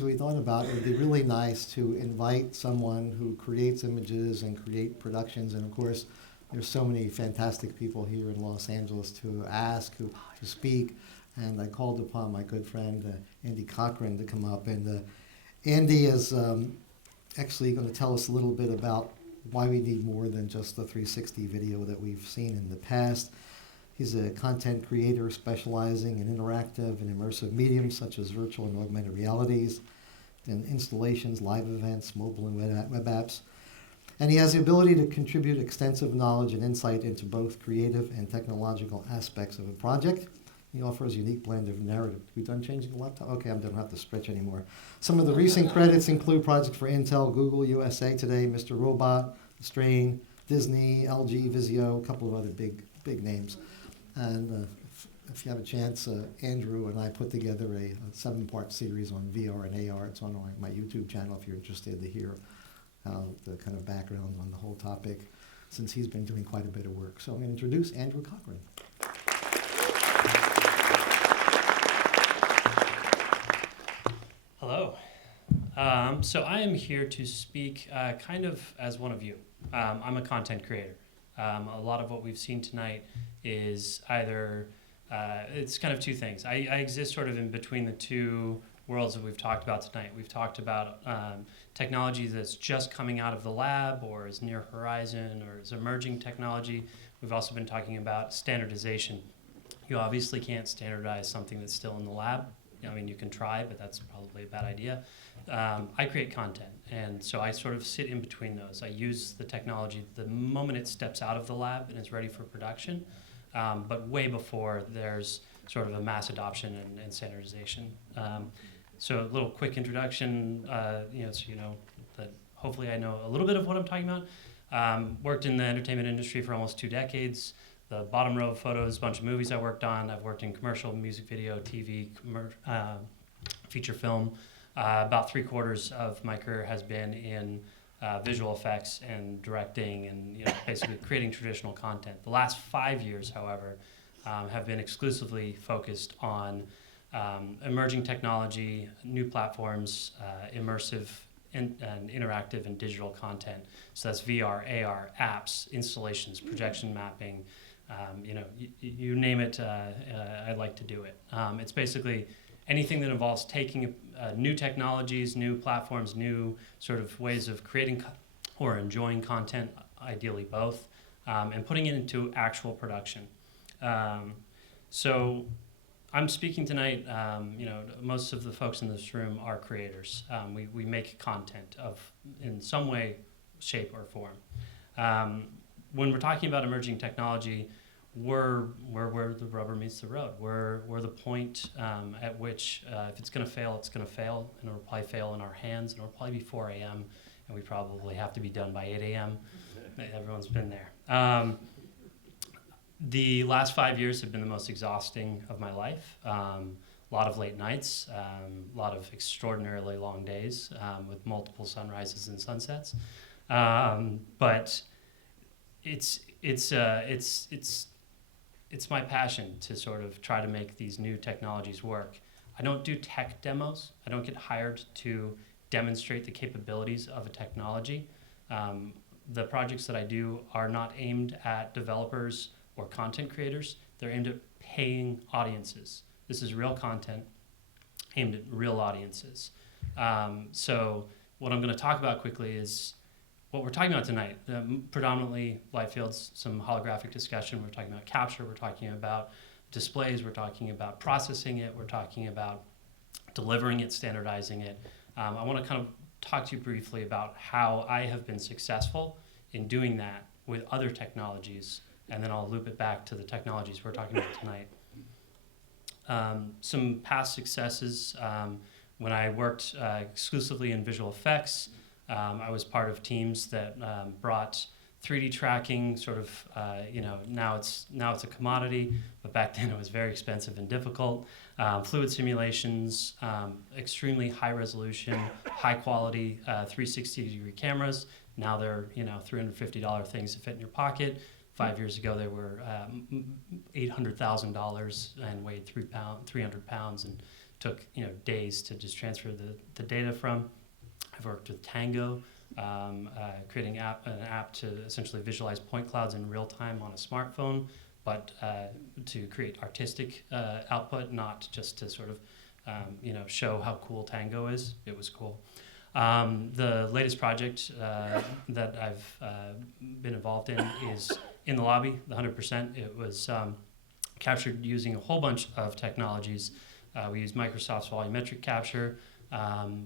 things we thought about. It would be really nice to invite someone who creates images and create productions. And of course, there's so many fantastic people here in Los Angeles to ask, to speak. And I called upon my good friend Andy Cochrane to come up. And Andy is actually going to tell us a little bit about why we need more than just the 360 video that we've seen in the past. He's a content creator specializing in interactive and immersive mediums such as virtual and augmented realities, and installations, live events, mobile and web apps. And he has the ability to contribute extensive knowledge and insight into both creative and technological aspects of a project. He offers a unique blend of narrative. We done changing the laptop? Okay, I don't have to stretch anymore. Some of the recent credits include projects for Intel, Google, USA Today, Mr. Robot, Strain, Disney, LG, VIZIO, a couple of other big names. And if you have a chance, Andrew and I put together a 7-part series on VR and AR. It's on my YouTube channel if you're interested to hear the kind of background on the whole topic, since he's been doing quite a bit of work. So I'm going to introduce Andrew Cochrane. Hello. So I am here to speak kind of as one of you. I'm a content creator. A lot of what we've seen tonight is either, it's kind of two things. I exist sort of in between the two worlds that we've talked about tonight. We've talked about technology that's just coming out of the lab or is near horizon or is emerging technology. We've also been talking about standardization. You obviously can't standardize something that's still in the lab. I mean, you can try, but that's probably a bad idea. I create content, and so I sort of sit in between those. I use the technology the moment it steps out of the lab and is ready for production, but way before there's sort of a mass adoption and standardization. So a little quick introduction, so you know that hopefully I know a little bit of what I'm talking about. Worked in the entertainment industry for almost 2 decades. The bottom row of photos, a bunch of movies I worked on. I've worked in commercial, music video, TV, feature film. About 3/4 of my career has been in visual effects and directing and basically creating traditional content. The last 5 years, however, have been exclusively focused on emerging technology, new platforms, immersive and interactive and digital content. So that's VR, AR, apps, installations, projection mapping, you name it, I'd like to do it. It's basically anything that involves taking new technologies, new platforms, new sort of ways of creating or enjoying content, ideally both, and putting it into actual production. So I'm speaking tonight, most of the folks in this room are creators. We make content in some way, shape, or form. When we're talking about emerging technology, we're where the rubber meets the road. We're the point at which if it's going to fail, it's going to fail, and it'll probably fail in our hands, and it'll probably be 4 a.m., and we probably have to be done by 8 a.m. Everyone's been there. The last 5 years have been the most exhausting of my life. A lot of late nights, a lot of extraordinarily long days with multiple sunrises and sunsets. But it's my passion to sort of try to make these new technologies work. I don't do tech demos. I don't get hired to demonstrate the capabilities of a technology. The projects that I do are not aimed at developers or content creators. They're aimed at paying audiences. This is real content aimed at real audiences. So what I'm going to talk about quickly is what we're talking about tonight, predominantly light fields, some holographic discussion. We're talking about capture, we're talking about displays, we're talking about processing it, we're talking about delivering it, standardizing it. I want to kind of talk to you briefly about how I have been successful in doing that with other technologies, and then I'll loop it back to the technologies we're talking about tonight. Some past successes, when I worked exclusively in visual effects, I was part of teams that brought 3D tracking, sort of, now it's a commodity, but back then it was very expensive and difficult. Fluid simulations, extremely high resolution, high quality 360-degree cameras. Now they're $350 things to fit in your pocket. 5 years ago they were $800,000 and weighed 300 pounds and took days to just transfer the data from. I've worked with Tango, creating an app to essentially visualize point clouds in real time on a smartphone, but to create artistic output, not just to sort of show how cool Tango is. It was cool. The latest project that I've been involved in is in the lobby, the 100%. It was captured using a whole bunch of technologies. We used Microsoft's volumetric capture.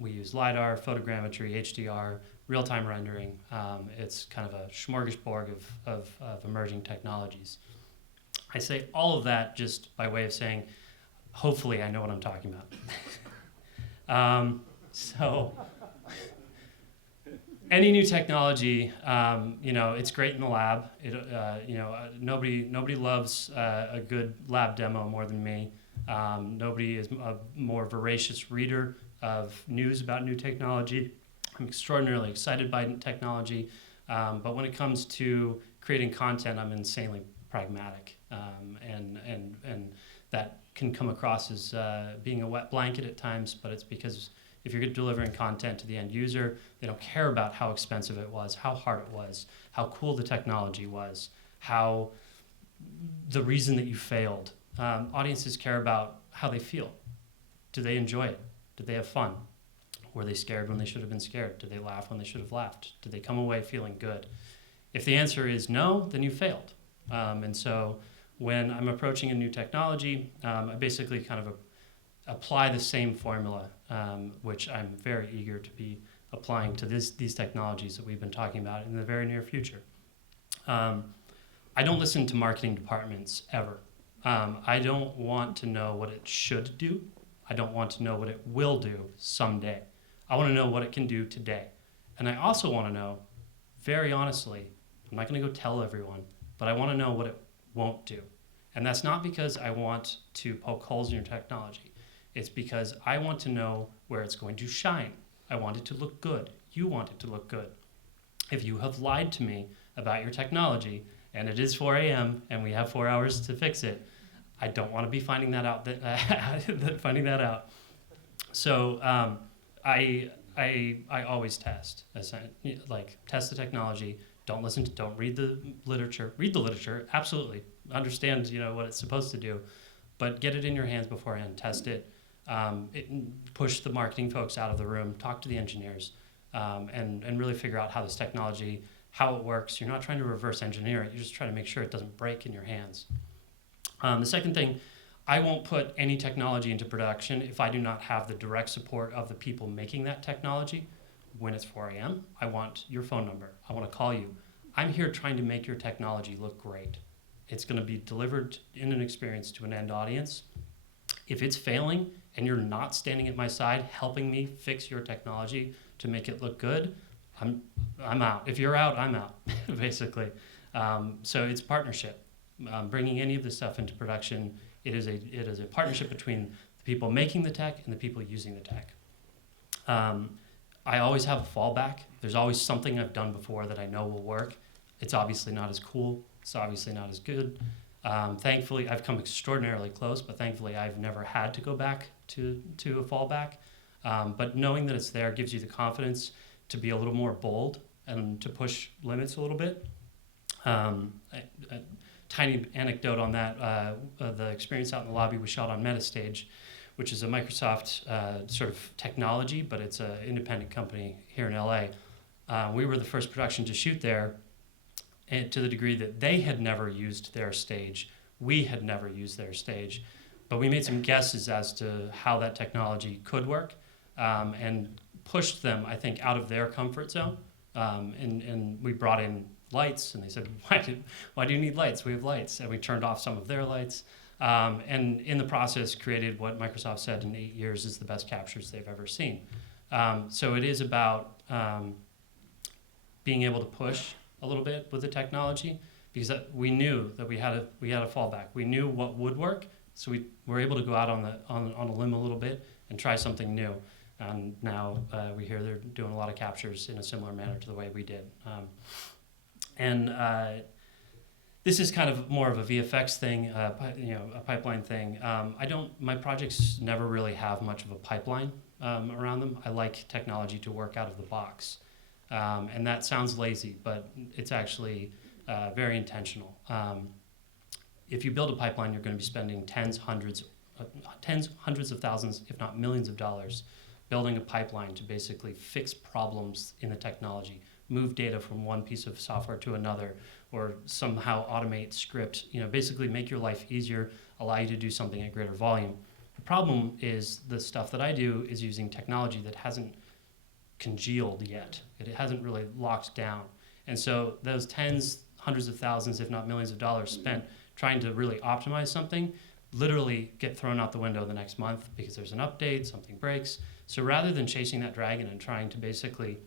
We use LiDAR, photogrammetry, HDR, real-time rendering. It's kind of a smorgasbord of emerging technologies. I say all of that just by way of saying, hopefully I know what I'm talking about. So any new technology, it's great in the lab. Nobody loves a good lab demo more than me. Nobody is a more voracious reader of news about new technology. I'm extraordinarily excited by technology, but when it comes to creating content, I'm insanely pragmatic, and that can come across as being a wet blanket at times, but it's because if you're delivering content to the end user, they don't care about how expensive it was, how hard it was, how cool the technology was, how the reason that you failed. Audiences care about how they feel. Do they enjoy it? Did they have fun? Were they scared when they should have been scared? Did they laugh when they should have laughed? Did they come away feeling good? If the answer is no, then you failed. And so when I'm approaching a new technology, I basically kind of apply the same formula, which I'm very eager to be applying to these technologies that we've been talking about in the very near future. I don't listen to marketing departments ever. I don't want to know what it should do. I don't want to know what it will do someday. I want to know what it can do today. And I also want to know, very honestly, I'm not going to go tell everyone, but I want to know what it won't do. And that's not because I want to poke holes in your technology. It's because I want to know where it's going to shine. I want it to look good. You want it to look good. If you have lied to me about your technology, and it is 4 a.m. and we have 4 hours to fix it, I don't want to be finding that out. So I always test. Test the technology. Don't read the literature. Read the literature, absolutely. Understand what it's supposed to do, but get it in your hands beforehand. Test it. Push the marketing folks out of the room. Talk to the engineers, and really figure out how this technology, how it works. You're not trying to reverse engineer it. You're just trying to make sure it doesn't break in your hands. The second thing, I won't put any technology into production if I do not have the direct support of the people making that technology. When it's 4 a.m., I want your phone number. I want to call you. I'm here trying to make your technology look great. It's going to be delivered in an experience to an end audience. If it's failing and you're not standing at my side helping me fix your technology to make it look good, I'm out. If you're out, I'm out, basically. So it's partnership. Bringing any of this stuff into production, it is a partnership between the people making the tech and the people using the tech. I always have a fallback. There's always something I've done before that I know will work. It's obviously not as cool. It's obviously not as good. Thankfully, I've come extraordinarily close, but thankfully I've never had to go back to a fallback. But knowing that it's there gives you the confidence to be a little more bold and to push limits a little bit. A tiny anecdote on that, the experience out in the lobby we shot on Metastage, which is a Microsoft sort of technology, but it's an independent company here in LA. We were the first production to shoot there, and to the degree that they had never used their stage. We had never used their stage. But we made some guesses as to how that technology could work, and pushed them, I think, out of their comfort zone. And we brought in lights, and they said, why do you need lights? We have lights. And we turned off some of their lights. And in the process created what Microsoft said in 8 years is the best captures they've ever seen. So it is about being able to push a little bit with the technology, because we knew that we had a fallback. We knew what would work, so we were able to go out on a limb a little bit and try something new. And now we hear they're doing a lot of captures in a similar manner to the way we did. This is kind of more of a VFX thing, a pipeline thing. My projects never really have much of a pipeline around them. I like technology to work out of the box. And that sounds lazy, but it's actually very intentional. If you build a pipeline, you're going to be spending hundreds of thousands, if not millions of dollars, building a pipeline to basically fix problems in the technology, move data from one piece of software to another, or somehow automate script, basically make your life easier, allow you to do something at greater volume. The problem is the stuff that I do is using technology that hasn't congealed yet. It hasn't really locked down. And so those hundreds of thousands, if not millions of dollars spent trying to really optimize something literally get thrown out the window the next month because there's an update, something breaks. So rather than chasing that dragon and trying to basically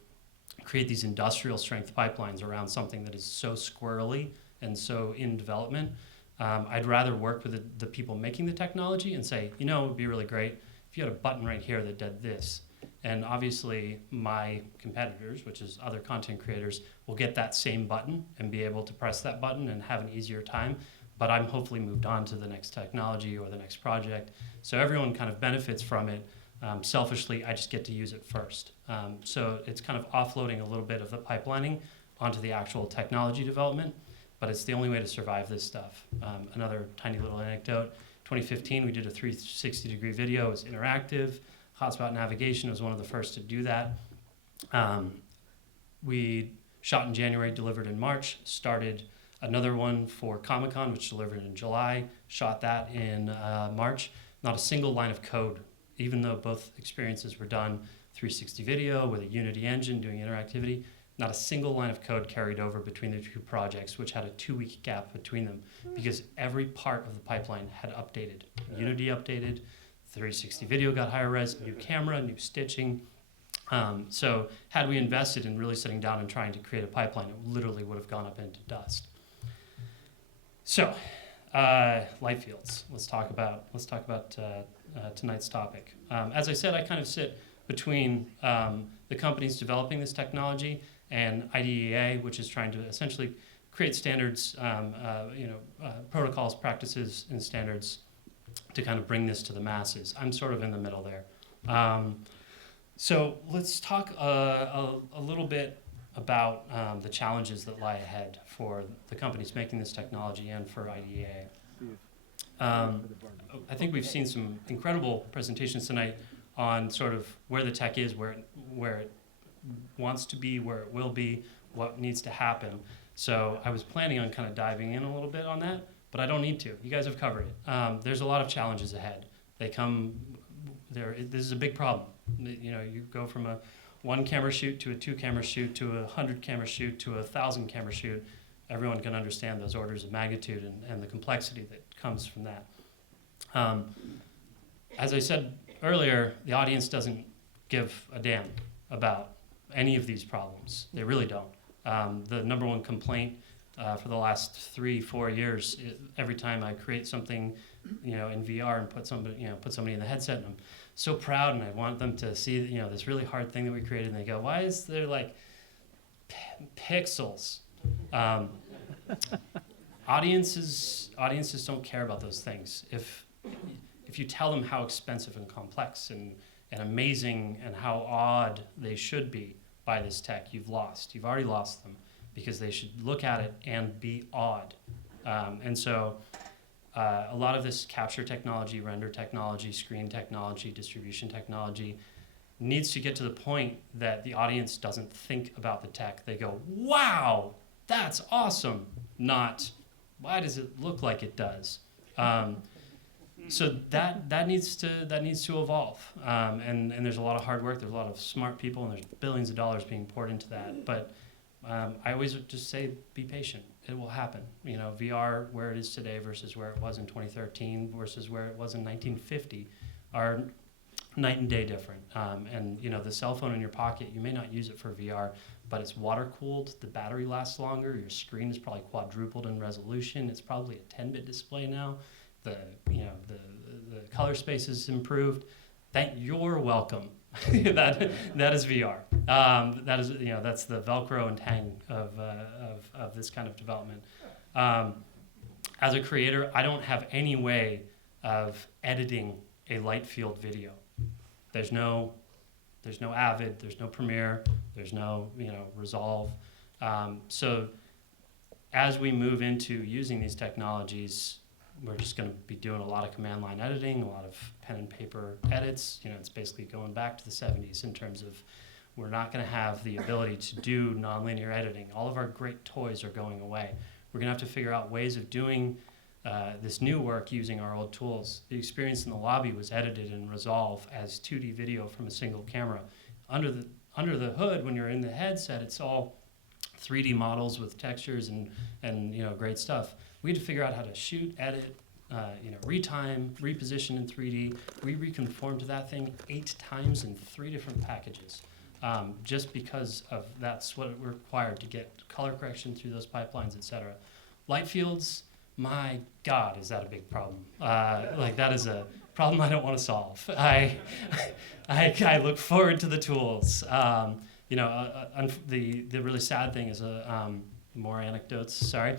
create these industrial strength pipelines around something that is so squirrely and so in development, I'd rather work with the people making the technology and say, it would be really great if you had a button right here that did this. And obviously my competitors, which is other content creators, will get that same button and be able to press that button and have an easier time. But I'm hopefully moved on to the next technology or the next project. So everyone kind of benefits from it. Selfishly, I just get to use it first. So it's kind of offloading a little bit of the pipelining onto the actual technology development, but it's the only way to survive this stuff. Another tiny little anecdote, 2015, we did a 360-degree video. It was interactive. Hotspot navigation was one of the first to do that. We shot in January, delivered in March, started another one for Comic-Con, which delivered in July, shot that in March. Not a single line of code, even though both experiences were done 360 video with a Unity engine doing interactivity. Not a single line of code carried over between the two projects, which had a 2-week gap between them because every part of the pipeline had updated. Unity updated, 360 video got higher res, new camera, new stitching. So had we invested in really sitting down and trying to create a pipeline, it literally would have gone up into dust. So, light fields. Let's talk about tonight's topic. As I said, I kind of sit between the companies developing this technology and IDEA, which is trying to essentially create standards, protocols, practices, and standards to kind of bring this to the masses. I'm sort of in the middle there. So let's talk a little bit about the challenges that lie ahead for the companies making this technology and for IDEA. I think we've seen some incredible presentations tonight on sort of where the tech is, where it wants to be, where it will be, what needs to happen. So I was planning on kind of diving in a little bit on that, but I don't need to. You guys have covered it. There's a lot of challenges ahead. This is a big problem. You go from a 1 camera shoot to a 2 camera shoot to a 100 camera shoot to a 1,000 camera shoot. Everyone can understand those orders of magnitude and the complexity that comes from that. As I said earlier, the audience doesn't give a damn about any of these problems. They really don't. The number one complaint for the last 3-4 years, every time I create something, in VR and put somebody in the headset, and I'm so proud, and I want them to see, this really hard thing that we created, and they go, "Why is there like pixels?" Audiences don't care about those things. If you tell them how expensive and complex and amazing and how odd they should be by this tech, you've already lost them, because they should look at it and be awed. And so a lot of this capture technology, render technology, screen technology, distribution technology needs to get to the point that the audience doesn't think about the tech. They go, "Wow, that's awesome," not, "Why does it look like it does?" So that needs to evolve, and there's a lot of hard work. There's a lot of smart people, and there's billions of dollars being poured into that. But I always just say, be patient. It will happen. VR, where it is today versus where it was in 2013 versus where it was in 1950, are night and day different. And the cell phone in your pocket, you may not use it for VR, but it's water cooled. The battery lasts longer. Your screen is probably quadrupled in resolution. It's probably a 10-bit display now. The color space is improved. You're welcome. that is VR. That's the Velcro and Tang of this kind of development. As a creator, I don't have any way of editing a light field video. There's no Avid, there's no Premiere, there's no Resolve. So as we move into using these technologies, we're just going to be doing a lot of command line editing, a lot of pen and paper edits. It's basically going back to the 70s in terms of we're not going to have the ability to do nonlinear editing. All of our great toys are going away. We're going to have to figure out ways of doing this new work using our old tools. The experience in the lobby was edited in Resolve as 2D video from a single camera. Under the hood, when you're in the headset, it's all 3D models with textures and great stuff. We had to figure out how to shoot, edit, retime, reposition in 3D. We reconformed that thing 8 times in 3 different packages, just because of that's what it required to get color correction through those pipelines, et cetera. Light fields, my God, is that a big problem? That is a problem I don't want to solve. I look forward to the tools. The really sad thing is more anecdotes. Sorry.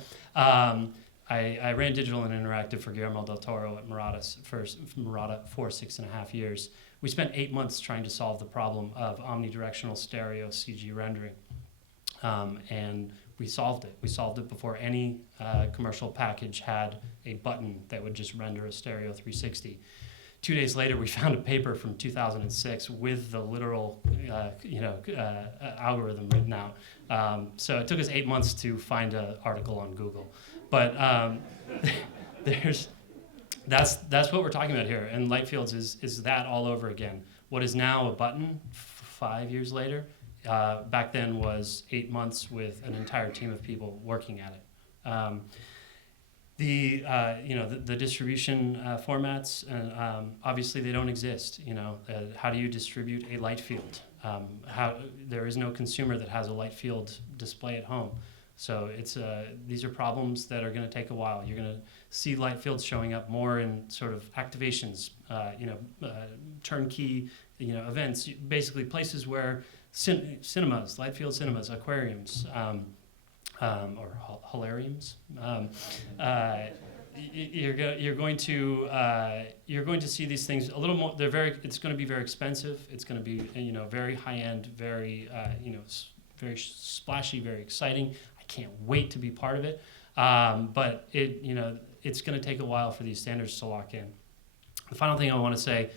I ran digital and interactive for Guillermo del Toro at Murata for 6.5 years. We spent 8 months trying to solve the problem of omnidirectional stereo CG rendering, and we solved it. We solved it before any commercial package had a button that would just render a stereo 360. 2 days later, we found a paper from 2006 with the literal, algorithm written out. So it took us 8 months to find an article on Google. But that's what we're talking about here. And light fields is that all over again. What is now a button 5 years later, back then was 8 months with an entire team of people working at it. The distribution formats, obviously they don't exist. How do you distribute a light field? There is no consumer that has a light field display at home. So these are problems that are going to take a while. You're going to see light fields showing up more in sort of activations, turnkey, events, basically places where cinemas, light field cinemas, aquariums, or holariums. You're going to see these things a little more. It's going to be very expensive. It's going to be very high end, very very splashy, very exciting. I can't wait to be part of it. But it's going to take a while for these standards to lock in. The final thing I want to say,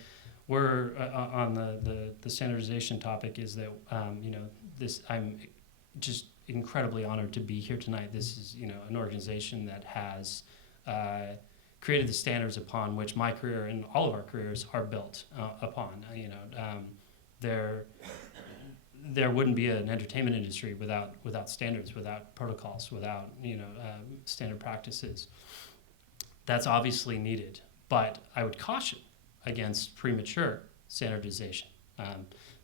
we're on the standardization topic, is that I'm just incredibly honored to be here tonight. This is an organization that has created the standards upon which my career and all of our careers are built upon. There wouldn't be an entertainment industry without standards, without protocols, without standard practices. That's obviously needed, but I would caution against premature standardization.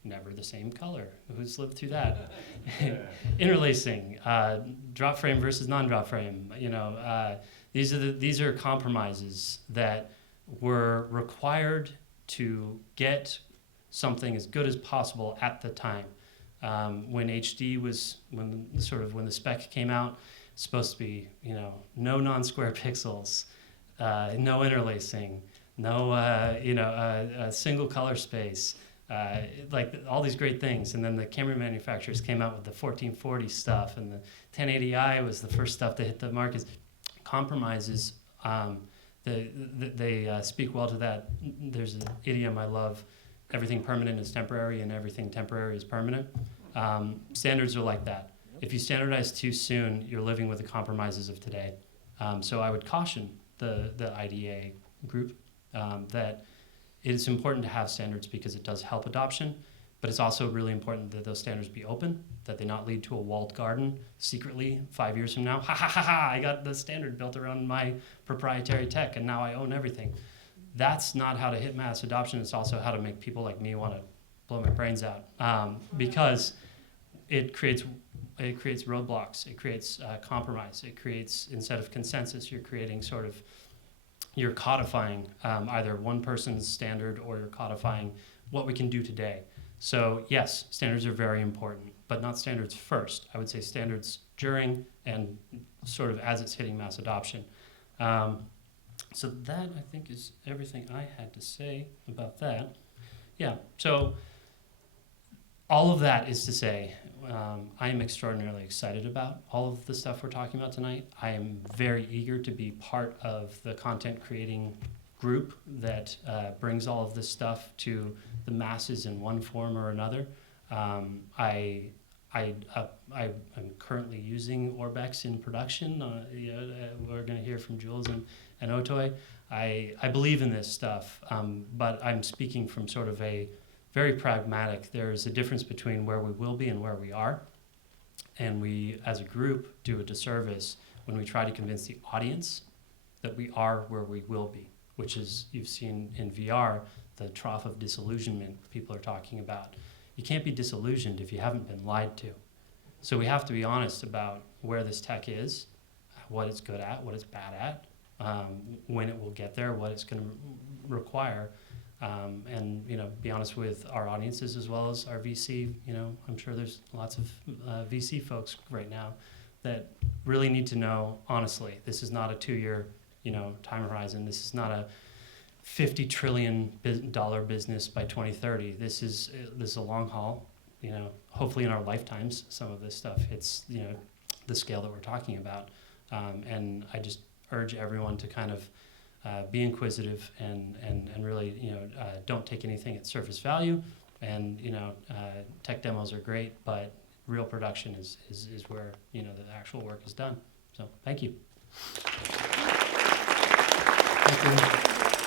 Never the same color. Who's lived through that? Interlacing, drop frame versus non-drop frame. These are compromises that were required to get something as good as possible at the time. When HD was when the spec came out, it's supposed to be no non-square pixels, no interlacing, no single color space. Like all these great things, and then the camera manufacturers came out with the 1440 stuff, and the 1080i was the first stuff to hit the markets. Compromises, they speak well to that. There's an idiom I love: everything permanent is temporary, and everything temporary is permanent. Standards are like that. If you standardize too soon, you're living with the compromises of today. So I would caution the IDA group that it is important to have standards because it does help adoption, but it's also really important that those standards be open, that they not lead to a walled garden secretly 5 years from now. Ha ha ha ha, I got the standard built around my proprietary tech and now I own everything. That's not how to hit mass adoption. It's also how to make people like me want to blow my brains out, because it creates roadblocks, it creates compromise, it creates, instead of consensus, you're codifying either one person's standard or you're codifying what we can do today. So yes, standards are very important, but not standards first. I would say standards during, and sort of as it's hitting mass adoption. So that, I think, is everything I had to say about that. Yeah, so all of that is to say, I am extraordinarily excited about all of the stuff we're talking about tonight. I am very eager to be part of the content creating group that brings all of this stuff to the masses in one form or another. I'm currently using Orbex in production. We're going to hear from Jules and Otoy. I believe in this stuff, but I'm speaking from sort of a very pragmatic. There's a difference between where we will be and where we are. And we, as a group, do a disservice when we try to convince the audience that we are where we will be, which is, you've seen in VR, the trough of disillusionment people are talking about. You can't be disillusioned if you haven't been lied to. So we have to be honest about where this tech is, what it's good at, what it's bad at, when it will get there, what it's going to require, and be honest with our audiences as well as our VC. I'm sure there's lots of VC folks right now that really need to know, honestly, this is not a 2-year time horizon. This is not a $50 trillion business by 2030. This is a long haul. Hopefully in our lifetimes, some of this stuff hits the scale that we're talking about. And I just urge everyone to kind of be inquisitive and really don't take anything at surface value. And tech demos are great, but real production is where the actual work is done. So thank you. Thank you.